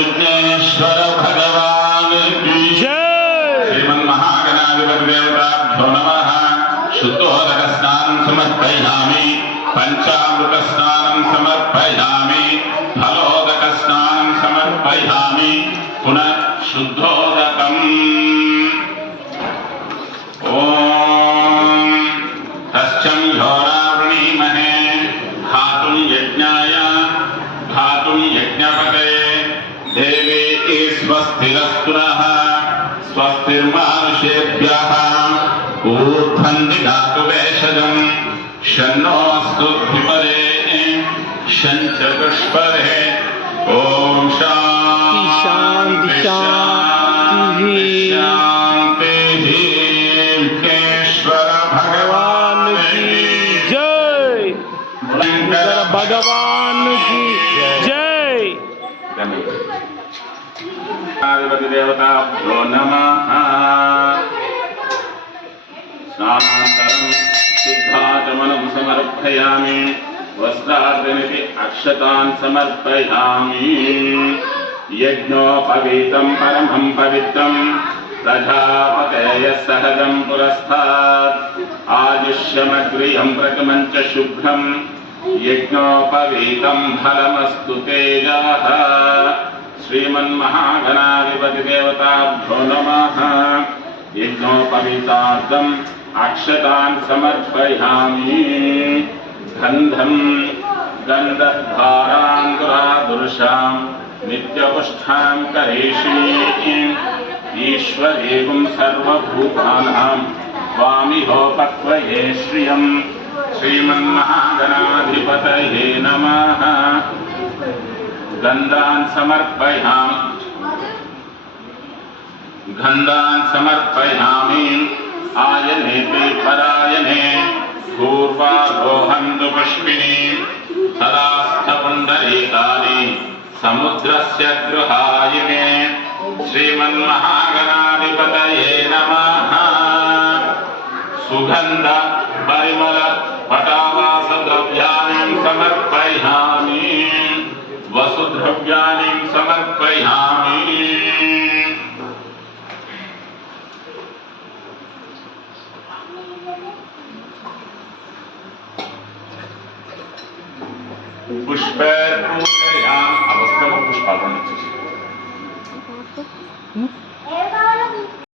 विघ्नेश्वर भगवान की जय। श्रीमन्महागणाधिपति देवताभ्यो नमः। शुद्धोदक स्नानं समर्पयामि, पंचामृत स्नानं समर्पयामि, फलोदक स्नानं समर्पयामि, पुनः शुद्धोदकम्। ओम तस्चं घोरावृणीमहे धातुं यज्ञाय धातुं यज्ञपते देवी स्वस्तिरस्तु नः स्वस्तिर्मानुषेभ्यः ऊर्ध्वं दिगातु वेषजं शन्नोऽस्तु द्विपदे शञ्च दुष्पदे। ॐ शान्ति शान्ति शान्तिः। विघ्नेश्वर भगवान की जय। शंकर भगवान की जय। गणाधिपति देवताभ्यो नमः। स्नानानन्तरं शुद्धाचमनं समर्पयामि, वस्त्रार्घ्यमिति अक्षतान् समर्पयामि। यज्ञोपवीतं परमं पवित्रं प्रजापतेय सहजं पुरस्तात् आयुष्यमग्रियं प्रथमं च शुभ्रं यज्ञोपवीतं फलमस्तु तेजः। श्रीमन्महागणाधिपति देवताभ्यो नमः। यज्ञोपवीतार्थम् अक्षतान् समर्पयामि। गन्धं गन्धद्वाराङ्कुरादुर्शां नित्यपुष्टां करेषि ईश्वरेगुं सर्वभूतानां स्वामिहोपत्वये श्रियं। श्रीमन्महागणाधिपतये नमः। गन्धान् समर्पयामि आयने परायणे पूर्वारोहन्तु पुष्पिणी तदास्थपुण्डरीकानि समुद्रस्य गृहायिने। श्रीमन्महागणाधिपतये नमः। सुगन्ध परिमल पटावासद्रव्याणि समर्पयामि, वसुद्रव्याणि समर्पयामि। पुष्पपूजयामि। अवस्था पुष्पाలను